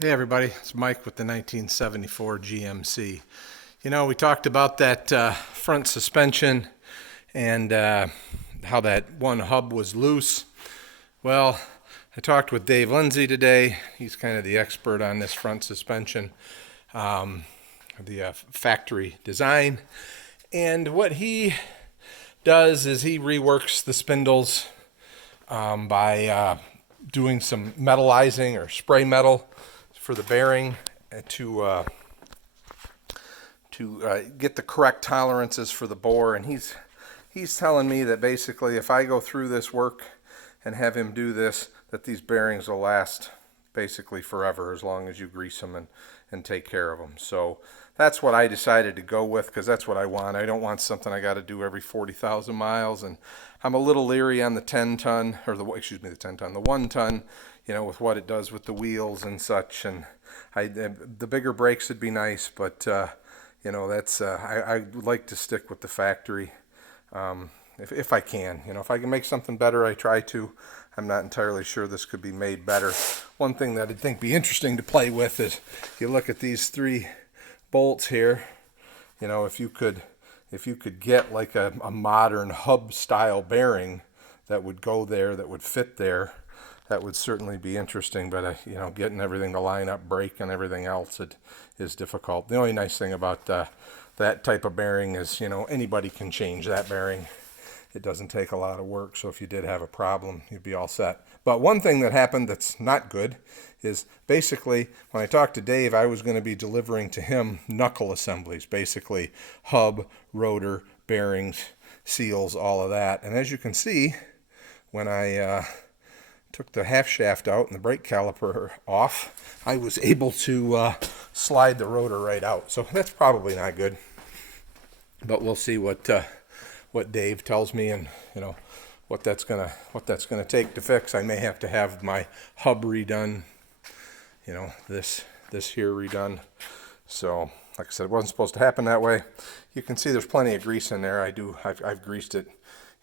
Hey everybody, it's Mike with the 1974 GMC. You know, we talked about that front suspension and how that one hub was loose. Well, I talked with Dave Lindsay today. He's kind of the expert on this front suspension, the factory design. And what he does is he reworks the spindles by doing some metallizing or spray metal for the bearing to get the correct tolerances for the bore. And he's telling me that basically if I go through this work and have him do this, that these bearings will last basically forever as long as you grease them and take care of them. So that's what I decided to go with, because that's what I want. I don't want something I got to do every 40,000 miles, and I'm a little leery on the 10-ton, or the 10-ton, the 1-ton, you know, with what it does with the wheels and such. And the bigger brakes would be nice, but you know, that's I would like to stick with the factory if I can. You know, if I can make something better, I try to. I'm not entirely sure this could be made better. One thing that I'd think be interesting to play with is you look at these 3 bolts here. You know, if you could get like a modern hub style bearing that would go there, that would fit there, that would certainly be interesting. But you know, getting everything to line up, brake and everything else, it is difficult. The only nice thing about that type of bearing is, you know, anybody can change that bearing. It doesn't take a lot of work, so if you did have a problem, you'd be all set. But one thing that happened that's not good is basically when I talked to Dave, I was going to be delivering to him knuckle assemblies, basically hub, rotor, bearings, seals, all of that. And as you can see, when I took the half shaft out and the brake caliper off, I was able to slide the rotor right out. So that's probably not good, but we'll see what Dave tells me, and you know what that's gonna take to fix. I may have to have my hub redone, you know, this here redone. So like I said, it wasn't supposed to happen that way. You can see there's plenty of grease in there. I've greased it.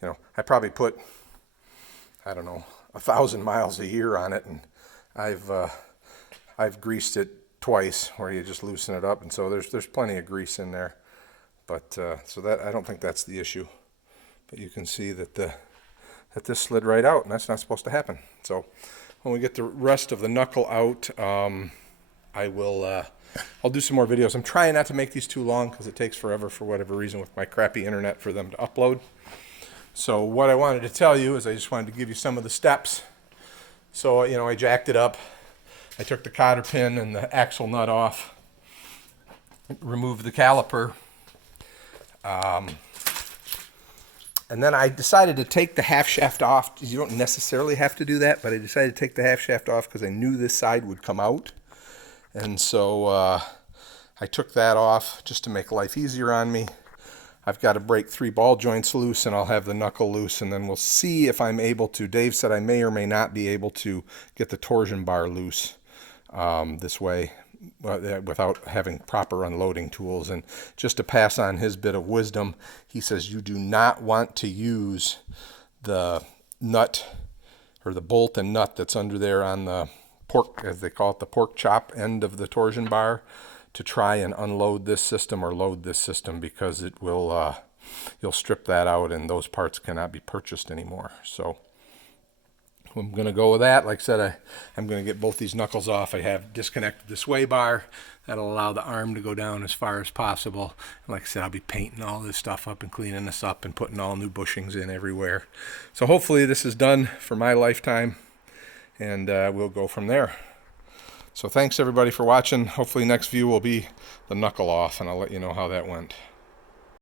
You know, I probably put, I don't know, 1,000 miles a year on it, and I've greased it twice where you just loosen it up, and so there's plenty of grease in there. But so that, I don't think that's the issue. But you can see that this slid right out, and that's not supposed to happen. So when we get the rest of the knuckle out, I'll do some more videos. I'm trying not to make these too long because it takes forever for whatever reason with my crappy internet for them to upload. So what I wanted to tell you is I just wanted to give you some of the steps. So, you know, I jacked it up. I took the cotter pin and the axle nut off, removed the caliper. And then I decided to take the half shaft off. You don't necessarily have to do that, but I decided to take the half shaft off because I knew this side would come out. And so I took that off just to make life easier on me. I've got to break 3 ball joints loose, and I'll have the knuckle loose, and then we'll see if I'm able to. Dave said I may or may not be able to get the torsion bar loose this way, without having proper unloading tools. And just to pass on his bit of wisdom, he says you do not want to use the nut or the bolt and nut that's under there on the pork, as they call it, the pork chop end of the torsion bar, to try and unload this system or load this system, because it will you'll strip that out and those parts cannot be purchased anymore. So I'm going to go with that. Like I said, I'm going to get both these knuckles off. I have disconnected the sway bar. That'll allow the arm to go down as far as possible. And like I said, I'll be painting all this stuff up and cleaning this up and putting all new bushings in everywhere. So hopefully this is done for my lifetime, and we'll go from there. So thanks everybody for watching. Hopefully next view will be the knuckle off, and I'll let you know how that went.